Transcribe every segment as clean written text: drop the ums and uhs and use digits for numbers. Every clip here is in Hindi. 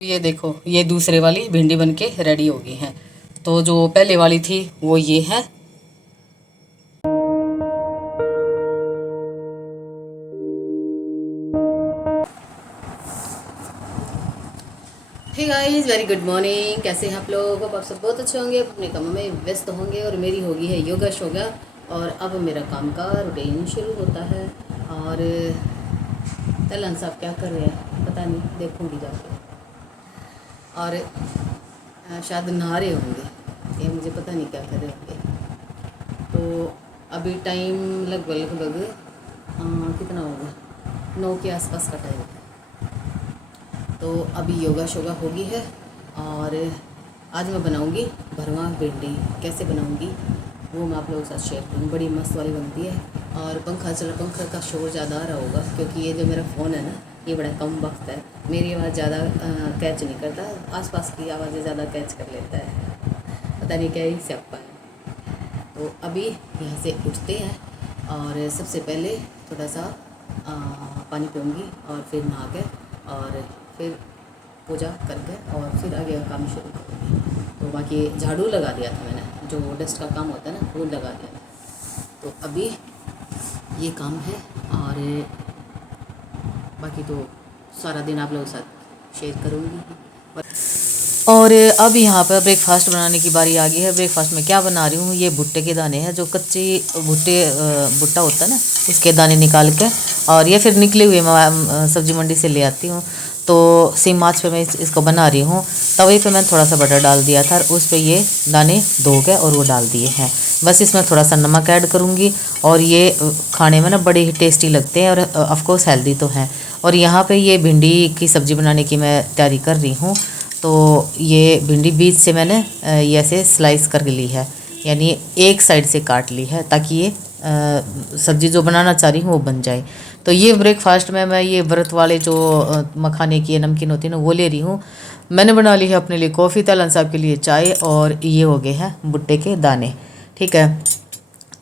ये देखो, ये दूसरे वाली भिंडी बनके रेडी हो गई है। तो जो पहले वाली थी वो ये है। Hey guys, very good morning. कैसे हैं आप लोग? अब आप सब बहुत अच्छे होंगे, अपने कामों में व्यस्त होंगे और मेरी होगी है योगा शोगा। और अब मेरा काम का रूटीन शुरू होता है। और तलन साहब क्या कर रहे हैं पता नहीं, देखूंगी जाके। और शायद नहा रहे होंगे, ये मुझे पता नहीं क्या कर रहे होंगे। तो अभी टाइम लगभग कितना होगा, 9 के आसपास का टाइम है। तो अभी योगा शोगा होगी है। और आज मैं बनाऊंगी भरवा भिंडी। कैसे बनाऊंगी वो मैं आप लोगों के साथ शेयर करूँगी। बड़ी मस्त वाली बनती है। और पंखा चला, पंखा का शोर ज़्यादा आ रहा होगा क्योंकि ये जो मेरा फ़ोन है ना, ये बड़ा कम वक्त है। मेरी आवाज़ ज़्यादा कैच नहीं करता, आसपास की आवाज़ें ज़्यादा कैच कर लेता है। पता नहीं क्या ही स्यापा है। तो अभी यहाँ से उठते हैं और सबसे पहले थोड़ा सा पानी पीऊँगी और फिर नहा के और फिर पूजा करके और फिर आगे का काम शुरू करूँगी। तो बाकी झाड़ू लगा दिया था मैंने, जो डस्ट का काम होता है ना वो लगा दिया था। तो अभी ये काम है और बाकी तो सारा दिन आप लोगों के साथ शेयर करूँगी। और अब यहाँ पर ब्रेकफास्ट बनाने की बारी आ गई है। ब्रेकफास्ट में क्या बना रही हूँ, ये भुट्टे के दाने हैं, जो कच्ची भुट्टा होता है ना, इसके दाने निकाल के और ये फिर निकले हुए मैं सब्जी मंडी से ले आती हूँ। तो सिम आँच पे मैं इसको बना रही हूँ। तवे पे मैं थोड़ा सा बटर डाल दिया था और उस पे ये दाने धो के और वो डाल दिए हैं। बस इसमें थोड़ा सा नमक ऐड करूँगी और ये खाने में ना बड़े ही टेस्टी लगते हैं और ऑफकोर्स हेल्दी तो हैं। और यहाँ पे ये भिंडी की सब्ज़ी बनाने की मैं तैयारी कर रही हूँ। तो ये भिंडी बीच से मैंने ये ऐसे स्लाइस कर ली है, यानी एक साइड से काट ली है ताकि ये सब्ज़ी जो बनाना चाह रही हूँ वो बन जाए। तो ये ब्रेकफास्ट में मैं ये व्रत वाले जो मखाने की नमकीन होती है ना वो ले रही हूँ। मैंने बना ली है अपने लिए कॉफ़ी, तलन साहब के लिए चाय और ये हो गए हैं भुट्टे के दाने। ठीक है,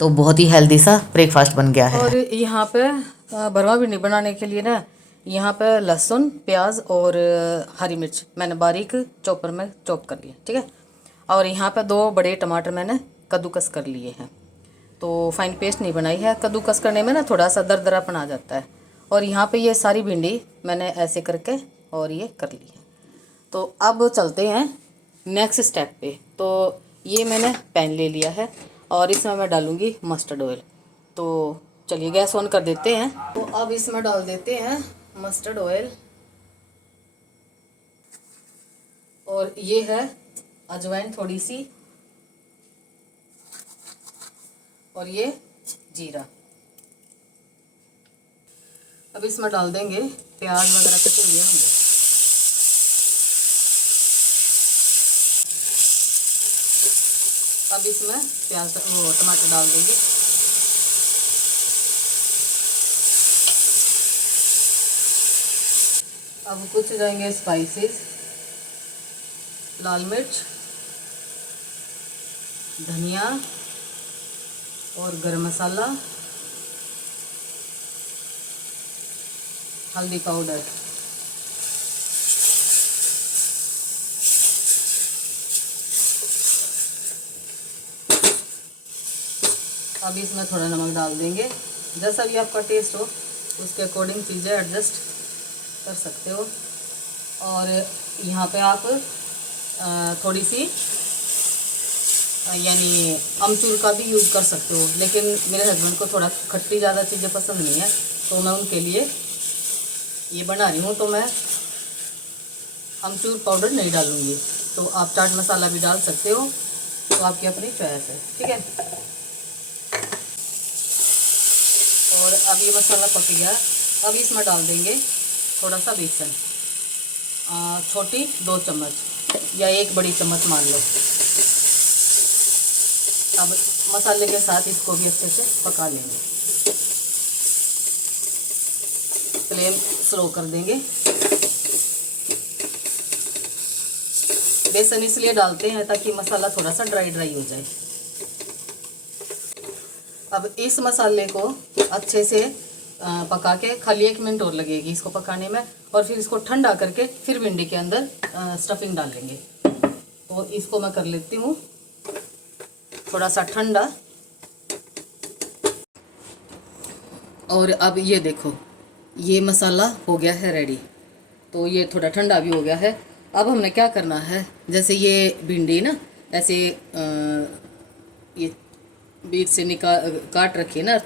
तो बहुत ही हेल्दी सा ब्रेकफास्ट बन गया है। और यहाँ पे भरवा भिंडी बनाने के लिए ना, यहाँ पे लहसुन, प्याज और हरी मिर्च मैंने बारीक चॉपर में चॉप कर लिया। ठीक है, और यहाँ पे 2 बड़े टमाटर मैंने कद्दूकस कर लिए हैं। तो फाइन पेस्ट नहीं बनाई है, कद्दूकस करने में ना थोड़ा सा दरदरापन आ जाता है। और यहाँ पे ये सारी भिंडी मैंने ऐसे करके और ये कर ली है। तो अब चलते हैं नेक्स्ट स्टेप पे। तो ये मैंने पैन ले लिया है और इसमें मैं डालूँगी मस्टर्ड ऑयल। तो चलिए गैस ऑन कर देते हैं। तो अब इसमें डाल देते हैं मस्टर्ड ऑयल। और ये है अजवाइन थोड़ी सी, और ये जीरा। अब इसमें डाल देंगे प्याज वगैरह कटे हुए होंगे। अब इसमें प्याज वो टमाटर डाल देंगे। अब कुछ जाएंगे स्पाइसेस, लाल मिर्च, धनिया और गरम मसाला, हल्दी पाउडर। अब इसमें थोड़ा नमक डाल देंगे, जैसा भी आपका टेस्ट हो उसके अकॉर्डिंग चीज़ें एडजस्ट कर सकते हो। और यहाँ पे आप थोड़ी सी यानी अमचूर का भी यूज़ कर सकते हो, लेकिन मेरे हस्बैंड को थोड़ा खट्टी ज़्यादा चीज़ें पसंद नहीं है, तो मैं उनके लिए ये बना रही हूँ। तो मैं अमचूर पाउडर नहीं डालूँगी। तो आप चाट मसाला भी डाल सकते हो, तो आपकी अपनी चॉइस है। ठीक है, और अब ये मसाला पक गया। अब इसमें डाल देंगे थोड़ा सा बेसन, छोटी 2 चम्मच या 1 बड़ी चम्मच मान लो। अब मसाले के साथ इसको भी अच्छे से पका लेंगे। फ्लेम स्लो कर देंगे। बेसन इसलिए डालते हैं ताकि मसाला थोड़ा सा ड्राई ड्राई हो जाए। अब इस मसाले को अच्छे से पका के खाली 1 मिनट और लगेगी इसको पकाने में, और फिर इसको ठंडा करके फिर भिंडी के अंदर स्टफिंग डाल लेंगे। तो इसको मैं कर लेती हूँ थोड़ा सा ठंडा। और अब ये देखो ये मसाला हो गया है रेडी। तो ये थोड़ा ठंडा भी हो गया है। अब हमने क्या करना है, जैसे ये भिंडी ना ऐसे ये बीज से काट रखे ना,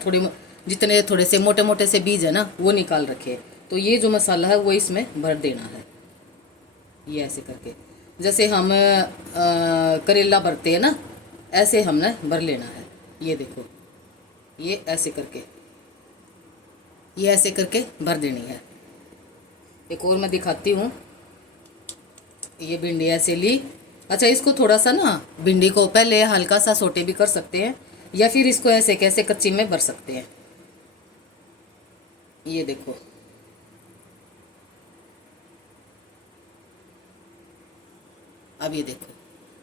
जितने थोड़े से मोटे मोटे से बीज है ना वो निकाल रखे। तो ये जो मसाला है वो इसमें भर देना है, ये ऐसे करके जैसे हम करेला भरते हैं ना, ऐसे हमने भर लेना है। ये देखो ये ऐसे करके, ये ऐसे करके भर देनी है। एक और मैं दिखाती हूँ। ये भिंडी ऐसे ली। अच्छा, इसको थोड़ा सा ना भिंडी को पहले हल्का सा सोटे भी कर सकते हैं, या फिर इसको ऐसे कैसे कच्ची में भर सकते हैं। ये देखो अब ये देखो,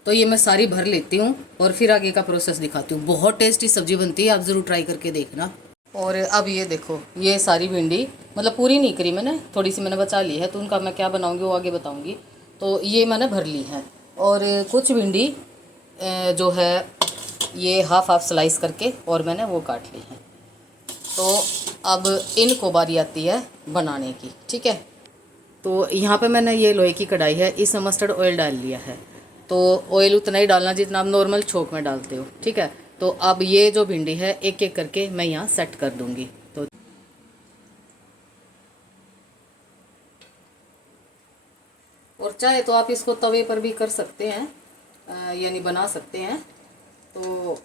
तो ये मैं सारी भर लेती हूँ और फिर आगे का प्रोसेस दिखाती हूँ। बहुत टेस्टी सब्जी बनती है, आप ज़रूर ट्राई करके देखना। और अब ये देखो ये सारी भिंडी मतलब पूरी नहीं करी मैंने, थोड़ी सी मैंने बचा ली है, तो उनका मैं क्या बनाऊँगी वो आगे बताऊँगी। तो ये मैंने भर ली है। और कुछ भिंडी जो है ये हाफ स्लाइस करके और मैंने वो काट ली है। तो अब इनको बारी आती है बनाने की, ठीक है। तो यहाँ पे मैंने ये लोहे की कढ़ाई है, इसमें मस्टर्ड ऑयल डाल लिया है। तो ऑयल उतना ही डालना जितना आप नॉर्मल छोंक में डालते हो, ठीक है। तो अब ये जो भिंडी है एक एक करके मैं यहाँ सेट कर दूँगी। तो और चाहे तो आप इसको तवे पर भी कर सकते हैं, यानी बना सकते हैं। तो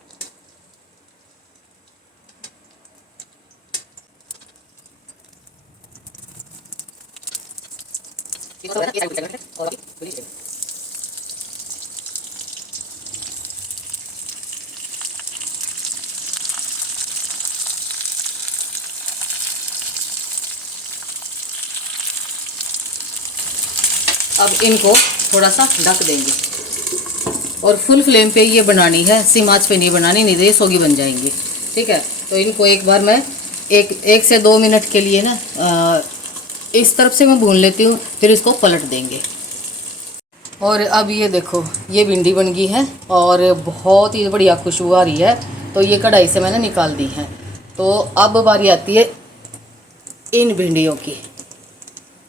अब इनको थोड़ा सा ढक देंगे और फुल फ्लेम पे ये बनानी है, सिम आंच पे नहीं बनानी, नहीं तो ये सोगी बन जाएंगी, ठीक है। तो इनको एक बार मैं एक से 2 मिनट के लिए ना इस तरफ से मैं भून लेती हूँ, फिर इसको पलट देंगे। और अब ये देखो ये भिंडी बन गई है और बहुत ही बढ़िया खुशबू आ रही है। तो ये कढ़ाई से मैंने निकाल दी है। तो अब बारी आती है इन भिंडियों की,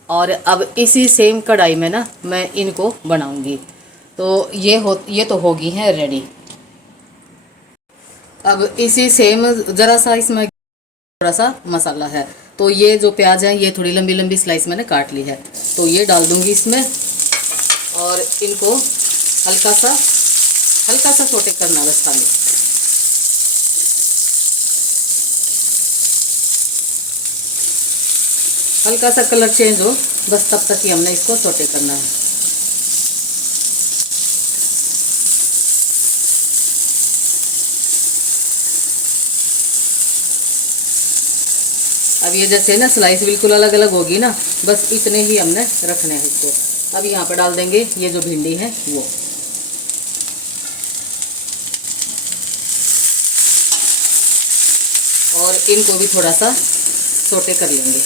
और अब इसी सेम कढ़ाई में ना मैं इनको बनाऊंगी। तो ये तो होगी है रेडी। अब इसी सेम ज़रा सा इसमें थोड़ा सा मसाला है। तो ये जो प्याज है ये थोड़ी लंबी लंबी स्लाइस मैंने काट ली है, तो ये डाल दूंगी इसमें और इनको हल्का सा सोटे करना बस खाली। हल्का सा कलर चेंज हो बस तब तक ही हमने इसको सोटे करना है। अब ये जैसे ना स्लाइस बिल्कुल अलग अलग होगी ना, बस इतने ही हमने रखने हैं इसको। अब यहाँ पर डाल देंगे ये जो भिंडी है वो, और इनको भी थोड़ा सा सोटे कर लेंगे।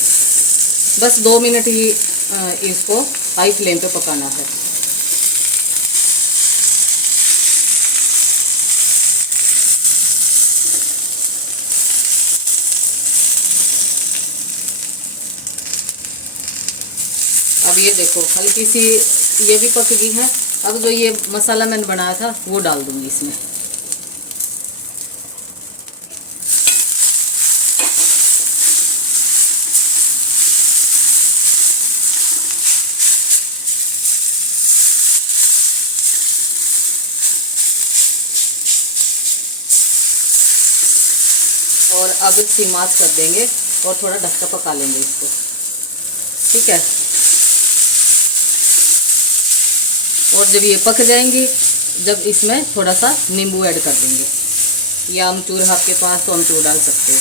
बस 2 मिनट ही इसको हाई फ्लेम पे पकाना है। अब ये देखो हल्की सी ये भी पक गई है। अब जो ये मसाला मैंने बनाया था वो डाल दूंगी इसमें। और अब सिम आंच कर देंगे और थोड़ा ढक कर पका लेंगे इसको, ठीक है। और जब ये पक जाएंगी, जब इसमें थोड़ा सा नींबू ऐड कर देंगे, या आमचूर आपके पास तो आमचूर डाल सकते हो,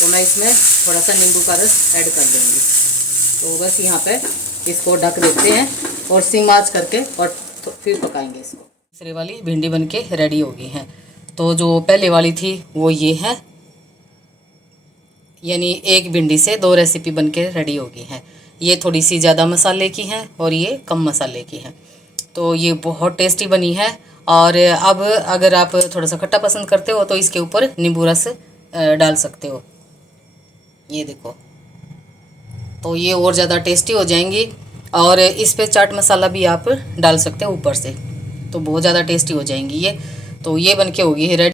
तो मैं इसमें थोड़ा सा नींबू का रस ऐड कर दूँगी। तो बस यहाँ पे इसको ढक देते हैं और सिम आंच करके और फिर पकाएंगे इसको। दूसरी वाली भिंडी बनके रेडी हो गई है। तो जो पहले वाली थी वो ये है, यानी एक भिंडी से 2 रेसिपी बन के रेडी होगी है। ये थोड़ी सी ज़्यादा मसाले की है और ये कम मसाले की है। तो ये बहुत टेस्टी बनी है। और अब अगर आप थोड़ा सा खट्टा पसंद करते हो तो इसके ऊपर नींबू रस डाल सकते हो। ये देखो, तो ये और ज़्यादा टेस्टी हो जाएंगी। और इस पे चाट मसाला भी आप डाल सकते हो ऊपर से, तो बहुत ज़्यादा टेस्टी हो जाएंगी ये। तो ये बन के होगी रेडी।